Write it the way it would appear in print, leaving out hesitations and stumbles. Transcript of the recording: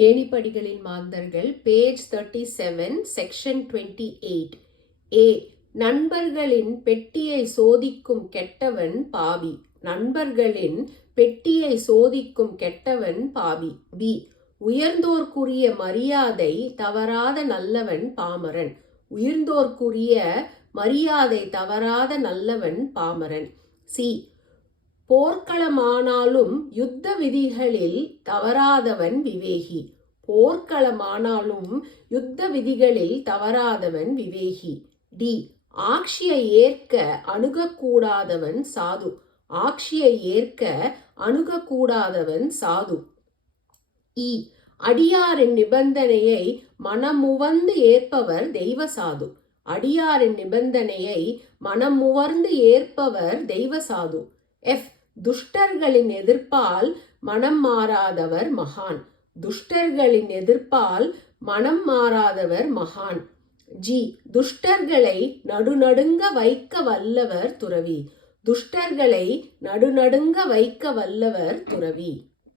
ஏணிப்படிகளின் மாந்தர்கள் page 37 section 28. ஏ. நண்பர்களின் பெட்டியை சோதிக்கும் கெட்டவன் பாவி. நண்பர்களின் பெட்டியை சோதிக்கும் கெட்டவன் பாவி. பி. உயர்ந்தோர்க்குரிய மரியாதை தவறாத நல்லவன் பாமரன். உயர்ந்தோர்க்குரிய மரியாதை தவறாத நல்லவன் பாமரன். சி. போர்க்களமானாலும் யுத்த விதிகளில் தவறாதவன் விவேகி. போர்க்களமானாலும் யுத்த விதிகளில் தவறாதவன் விவேகி. டி. ஆட்சியை ஏற்க அணுகக்கூடாதவன் சாது. ஆட்சியை ஏற்க அணுகக்கூடாதவன் சாது. இ. அடியாரின் நிபந்தனையை மனமுவந்து ஏற்பவர் தெய்வசாது. அடியாரின் நிபந்தனையை மனமுவர்ந்து ஏற்பவர் தெய்வசாது. எஃப். துஷ்டர்களின் எதிர்ப்பால் மனம் மாறாதவர் மகான். துஷ்டர்களின் எதிர்ப்பால் மனம் மாறாதவர் மகான். ஜி. துஷ்டர்களை நடுநடுங்க வைக்க வல்லவர் துறவி. துஷ்டர்களை நடுநடுங்க வைக்க வல்லவர் துறவி.